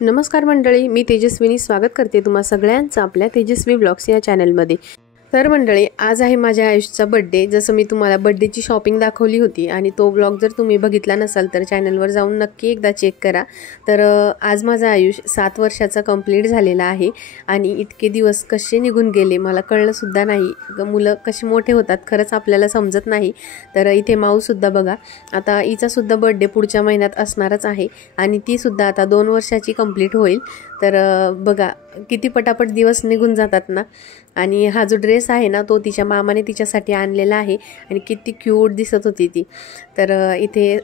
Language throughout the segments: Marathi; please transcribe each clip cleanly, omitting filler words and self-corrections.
नमस्कार मंडळी, मी तेजस्विनी स्वागत करते तुम्हा सगळ्यांचं आपल्या तेजस्वी ब्लॉग्स या चॅनलमध्ये। तर मंडळी, आज आहे माझ्या आयुषचा बर्थडे। जसं मी तुम्हाला बर्थडेची शॉपिंग दाखवली होती आणि तो ब्लॉग जर तुम्ही बघितला नसाल तर चॅनलवर जाऊन नक्की एकदा चेक करा। तर आज माझा आयुष 7 वर्षाचा कंप्लीट झालेला आहे आणि इतके दिवस कसे निघून गेले मला कळलं सुद्धा नाही। मुलं कशी मोठे होतात खरंच आपल्याला समजत नाही। तर इथे माऊ सुद्धा बघा, आता हिचा सुद्धा बर्थडे पुढच्या महिन्यात असणारच आहे आणि ती सुद्धा आता 2 वर्षाची कंप्लीट होईल। तर बघा किती पटापट दिवस निघून जातात ना। आणि हा जो ड्रेस आहे ना तो तिच्या मामाने तिच्यासाठी आणलेला आहे आणि किती क्यूट दिसत होती ती। तर इथे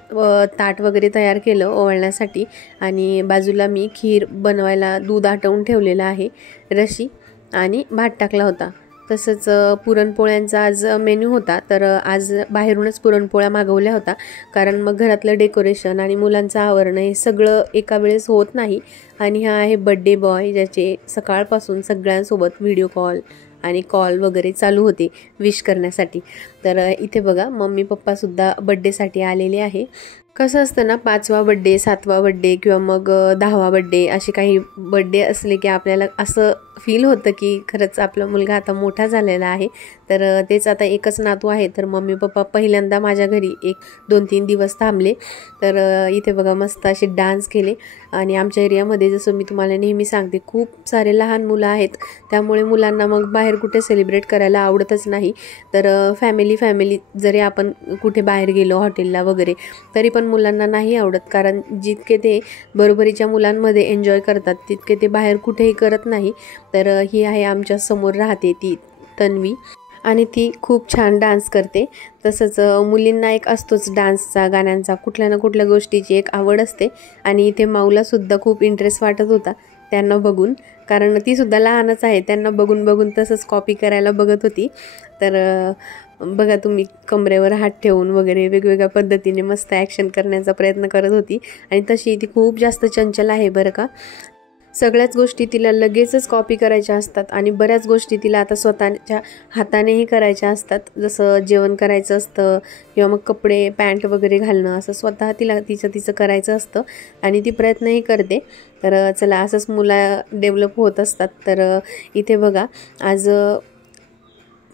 ताट वगैरे तयार केलं ओवाळण्यासाठी आणि बाजूला मी खीर बनवायला दूध आटवून ठेवलेलं आहे, रशी आणि भात टाकला होता। तसंच पुरणपोळ्यांचा आज मेन्यू होता। तर आज बाहेरूनच पुरणपोळ्या मागवल्या होता, कारण मग घरातलं डेकोरेशन आणि मुलांचं आवरणं हे सगळं एका वेळेस होत नाही। आणि हा आहे बर्थडे बॉय, ज्याचे सकाळपासून सगळ्यांसोबत व्हिडिओ कॉल आणि कॉल वगैरे चालू होते विश करण्यासाठी। तर इथे बघा मम्मी पप्पा सुद्धा बर्थडेसाठी आलेले आहे। कसं असतं ना, 5वा बर्थडे, 7वा बर्थडे किंवा मग 10वा बर्थडे असे काही बर्थडे असले की आपल्याला असं फील होतं की खरंच आपला मुलगा आता मोठा झालेला आहे। तर तेच आता एकच नातू आहे। तर मम्मी पप्पा पहिल्यांदा माझ्या घरी 1-2-3 दिवस थांबले। तर इथे बघा मस्त असे डान्स केले आणि आमच्या एरियामध्ये जसं मी तुम्हाला नेहमी सांगते खूप सारे लहान मुलं आहेत, त्यामुळे मुलांना मग बाहेर कुठे सेलिब्रेट करायला आवडतच नाही। तर फॅमिली जरी आपण कुठे बाहेर गेलो हॉटेलला वगैरे तरी पण मुलांना नाही आवडत, कारण जितके ते बरोबरीच्या मुलांमध्ये एन्जॉय करतात तितके ते बाहेर कुठेही करत नाही। तर ही आहे आमच्या समोर राहते ती तन्वी आणि ती खूप छान डान्स करते। तसंच मुलींना एक असतोच डान्सचा, गाण्यांचा, कुठल्या ना कुठल्या गोष्टीची एक आवड असते आणि इथे माऊला सुद्धा खूप इंटरेस्ट वाटत होता त्यांना बघून, कारण ती सुद्धा लहानच आहे, त्यांना बघून बघून तसंच कॉपी करायला बघत होती। तर बघा तुम्ही कमरेवर हात ठेवून वगैरे वेगवेगळ्या पद्धतीने मस्त ॲक्शन करण्याचा प्रयत्न करत होती आणि तशी ती खूप जास्त चंचल आहे बरं का। सगळ्याच गोष्टी तिला लगेचच कॉपी करायच्या असतात आणि बऱ्याच गोष्टी तिला आता स्वतःच्या हातानेही करायच्या असतात, जसं जेवण करायचं असतं किंवा मग कपडे पॅन्ट वगैरे घालणं, असं स्वतः तिला तिचं करायचं असतं आणि ती प्रयत्नही करते। तर चला असंच मुलं डेव्हलप होत असतात। तर इथे बघा आज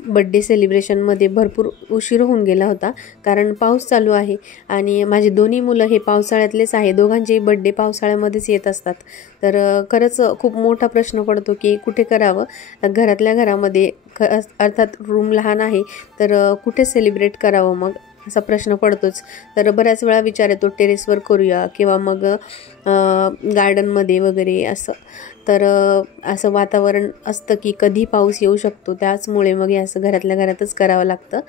बर्थडे सेलिब्रेशनमध्ये भरपूर उशीर होऊन गेला होता, कारण पाऊस चालू आहे आणि माझे दोन्ही मुलं हे पावसाळ्यातलेच आहे, दोघांचेही बर्थडे पावसाळ्यामध्येच येत असतात। तर खरंच खूप मोठा प्रश्न पडतो की कुठे करावं। घरातल्या घरामध्ये अर्थात रूम लहान आहे तर कुठे सेलिब्रेट करावं मग असा प्रश्न पडतोच। तर बऱ्याच वेळा विचार येतो टेरेसवर करूया किंवा मग गार्डनमध्ये वगैरे असं। तर असं वातावरण असतं की कधी पाऊस येऊ शकतो, त्याचमुळे मग हे असं घरातल्या घरातच करावं लागतं।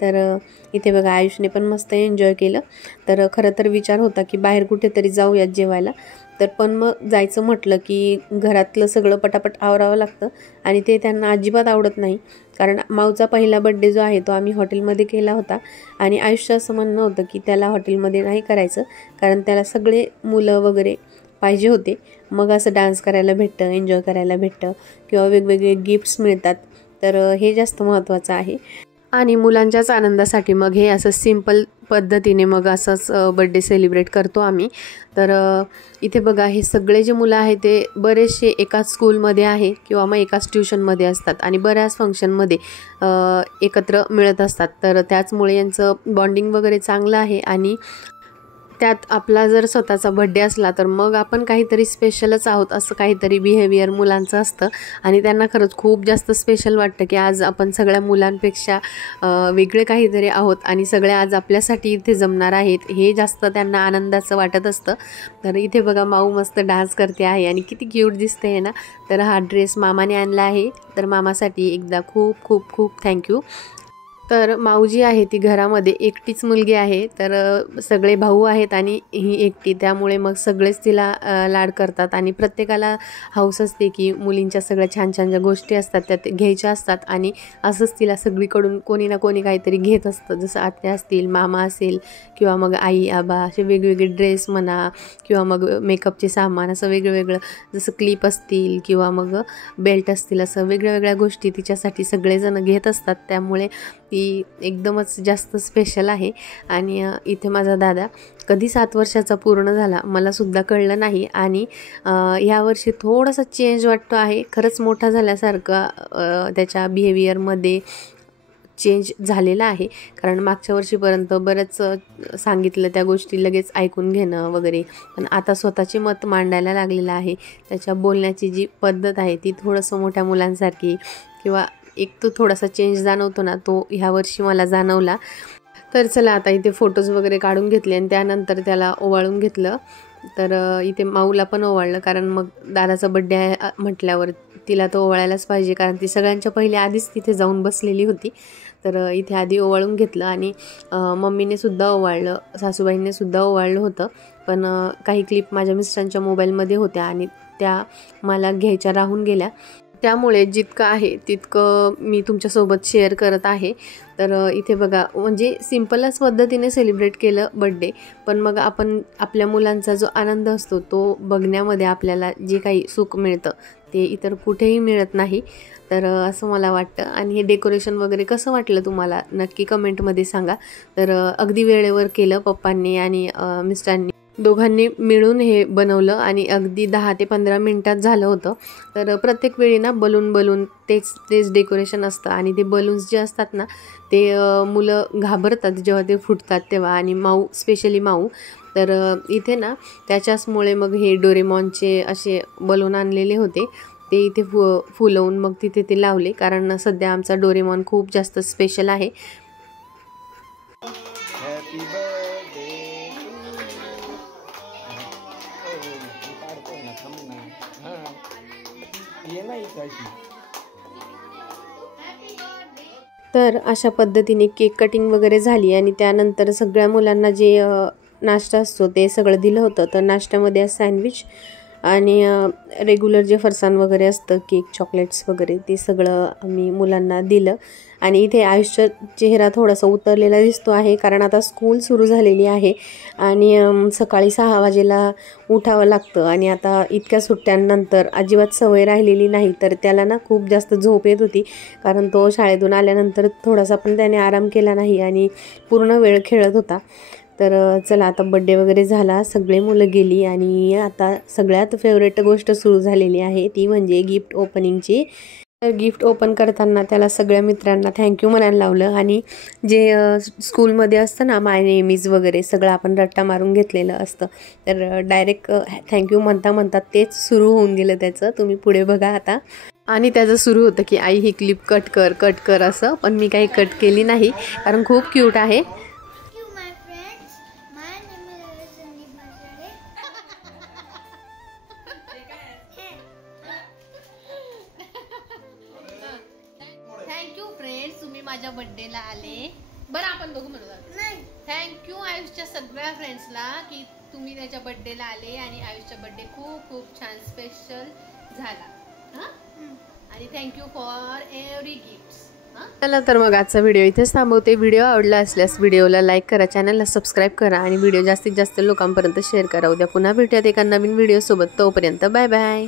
तर इथे बघा आयुषने पण मस्त एन्जॉय केलं। तर खरं तर विचार होता की बाहेर कुठेतरी जाऊयात जेवायला, तर पण मग जायचं म्हटलं की घरातलं सगळं पटापट आवरावं लागतं आणि ते त्यांना अजिबात आवडत नाही, कारण माऊचा पहिला बर्थडे जो आहे तो आम्ही हॉटेलमध्ये केला होता आणि आयुष्य असं म्हणणं होतं की त्याला हॉटेलमध्ये नाही करायचं, कारण त्याला सगळे मुलं वगैरे पाहिजे होते, मग असं डान्स करायला भेटतं, एन्जॉय करायला भेटतं किंवा वेगवेगळे गिफ्ट्स मिळतात। तर हे जास्त महत्त्वाचं आहे आणि मुलांच्याच आनंदासाठी मग हे असं सिंपल पद्धतीने मग असंच बर्थडे सेलिब्रेट करतो आम्ही। तर इथे बघा हे सगळे जे मुलं आहेत ते बरेचसे एकाच स्कूलमध्ये आहे किंवा मग एकाच ट्युशनमध्ये असतात आणि बऱ्याच फंक्शनमध्ये एकत्र मिळत असतात। तर त्याचमुळे यांचं बॉन्डिंग वगैरे चांगलं आहे आणि त्यात आपला जर स्वतःचा बर्थडे असला तर मग आपण काहीतरी स्पेशलच आहोत असं काहीतरी बिहेवियर मुलांचं असतं आणि त्यांना खरंच खूप जास्त स्पेशल वाटतं की आज आपण सगळ्या मुलांपेक्षा वेगळे काहीतरी आहोत आणि सगळे आज आपल्यासाठी इथे जमणार आहेत, हे जास्त त्यांना आनंदाचं वाटत असतं। तर इथे बघा माऊ मस्त डान्स करते आहे आणि किती क्यूट दिसते आहे ना। तर हा ड्रेस मामाने आणला आहे, तर मामासाठी एकदा खूप खूप खूप थँक्यू। तर माऊ जी आहे ती घरामध्ये एकटीच मुलगी आहे, तर सगळे भाऊ आहेत आणि ही एकटी, त्यामुळे मग सगळेच तिला लाड करतात आणि प्रत्येकाला हौस असते की मुलींच्या सगळ्या छान छान ज्या गोष्टी असतात त्या घ्यायच्या असतात आणि असंच तिला सगळीकडून कोणी ना कोणी काहीतरी घेत असतं, जसं आत्या असतील, मामा असेल किंवा मग आई आबा, असे वेगवेगळे ड्रेस म्हणा किंवा मग मेकअपचे सामान, असं वेगळं जसं क्लिप असतील किंवा मग बेल्ट असतील, असं वेगळ्या गोष्टी तिच्यासाठी सगळेजण घेत असतात। त्यामुळे ती एकदमच जास्त स्पेशल आहे. आणि इथे माझा दादा कधी 7 वर्षाचा पूर्ण झाला मलासुद्धा कळलं नाही. आणि यावर्षी थोडासा चेंज वाटतो आहे, खरंच मोठा झाल्यासारखा त्याच्या बिहेवियरमध्ये चेंज झालेला आहे. कारण मागच्या वर्षीपर्यंत बरंच सांगितलं त्या गोष्टी लगेच ऐकून घेणं वगैरे, पण आता स्वतःचे मत मांडायला लागलेलं आहे. त्याच्या बोलण्याची जी पद्धत आहे ती थोडंसं मोठ्या मुलांसारखी, किंवा एक तो थोडासा चेंज जाणवतो ना, तो ह्या वर्षी मला जाणवला. तर चला आता इथे फोटोज वगैरे काढून घेतले आणि त्यानंतर त्याला ओवाळून घेतलं. तर इथे माऊला पण ओवाळलं, कारण मग दादाचा बड्डे आहे म्हटल्यावर तिला तो ओवाळायलाच पाहिजे, कारण ती सगळ्यांच्या पहिले आधीच तिथे जाऊन बसलेली होती. तर इथे आधी ओवाळून घेतलं आणि मम्मीने सुद्धा ओवाळलं, सासूबाईंनी सुद्धा ओवाळलं होतं. पण काही क्लिप माझ्या मिस्टरांच्या मोबाईलमध्ये होत्या आणि त्या मला घ्यायच्या राहून गेल्या. त्यामुळे जितकं आहे तितकं मी तुमच्यासोबत शेअर करत आहे. तर इथे बघा, म्हणजे सिम्पलच पद्धतीने सेलिब्रेट केलं बड्डे, पण मग आपण आपल्या मुलांचा जो आनंद असतो तो बघण्यामध्ये आपल्याला जे काही सुख मिळतं ते इतर कुठेही मिळत नाही. तर असं मला वाटतं. आणि हे डेकोरेशन वगैरे कसं वाटलं तुम्हाला नक्की कमेंटमध्ये सांगा. तर अगदी वेळेवर केलं पप्पांनी आणि मिस्टरांनी दोघांनी मिळून हे बनवलं आणि अगदी 10 ते 15 मिनटात झालं होतं. तर प्रत्येक वेळी ना बलून तेच डेकोरेशन असतं आणि ते बलून्स जे असतात ना ते मुलं घाबरतात जेव्हा ते फुटतात तेव्हा, आणि माऊ स्पेशली माऊ. तर इथे ना त्याच्याचमुळे मग हे डोरेमॉनचे असे बलून आणलेले होते, ते इथे फुलवून मग तिथे ते लावले, कारण सध्या आमचा डोरेमॉन खूप जास्त स्पेशल आहे. तर अशा पद्धतीने केक कटिंग वगैरे झाली आणि त्यानंतर सगळ्या मुलांना जे नाश्ता असतो ते सगळं दिलं होतं. तर नाश्त्यामध्ये सँडविच आणि रेग्युलर जे फरसाण वगैरे असतं, केक, चॉकलेट्स वगैरे, ते सगळं आम्ही मुलांना दिलं. आणि इथे आयुष्य चेहरा थोडासा उतरलेला दिसतो आहे, कारण आता स्कूल सुरू झालेली आहे आणि सकाळी 6 वाजेला उठावं लागतं. आणि आता इतक्या सुट्ट्यांनंतर अजिबात सवय राहिलेली नाही, तर त्याला ना खूप जास्त झोप येत होती, कारण तो शाळेतून आल्यानंतर थोडासा पण त्याने आराम केला नाही आणि पूर्ण वेळ खेळत होता. तर चला आता बड्डे वगैरे झाला, सगळे मुलं गेली आणि आता सगळ्यात फेवरेट गोष्ट सुरू झालेली आहे, ती म्हणजे गिफ्ट ओपनिंगची. तर गिफ्ट ओपन करताना त्याला सगळ्या मित्रांना थँक्यू म्हणायला लावलं. आणि जे स्कूलमध्ये असतं ना माय नेम इज वगैरे, सगळं आपण रट्टा मारून घेतलेलं असतं, तर डायरेक्ट थँक्यू म्हणता तेच सुरू होऊन गेलं त्याचं. तुम्ही पुढे बघा आता. आणि त्याचं सुरू होतं की आई ही क्लिप कट कर असं, पण मी काही कट केली नाही, कारण खूप क्यूट आहे. थँक्यू फ्रेंड्स, तुम्ही माझ्या बर्थडेला आले. बरं आपण दोघं म्हणू थँक्यू आयुषच्या सगळ्या फ्रेंड्सला की तुम्ही त्याच्या बर्थडेला आले आणि आयुषचा बर्थडे खूप खूप छान स्पेशल झाला. आणि थँक्यू फॉर एव्हरी गिफ्ट्स. चला तर मग आजचा व्हिडिओ इथेच थांबवते. व्हिडिओ आवडला असल्यास व्हिडिओला लाईक करा, चॅनलला सबस्क्राईब करा आणि व्हिडिओ जास्तीत जास्त लोकांपर्यंत शेअर करा. उद्या पुन्हा भेटूयात एका नवीन व्हिडिओ सोबत. तोपर्यंत बाय बाय.